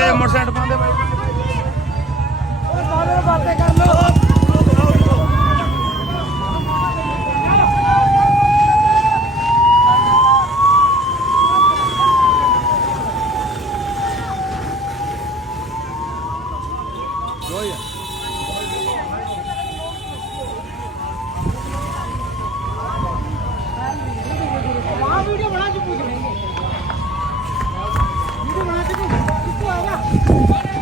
ਪਾਸੇ ਮੋਟਰਸਾਈਕਲ ਪਾਉਂਦੇ ਬਾਈ ਸਾਰੇ ਬਾतें ਕਰ ਲੋ वीडियो बना के पूछ लेंगे वीडियो बना के किसको आएगा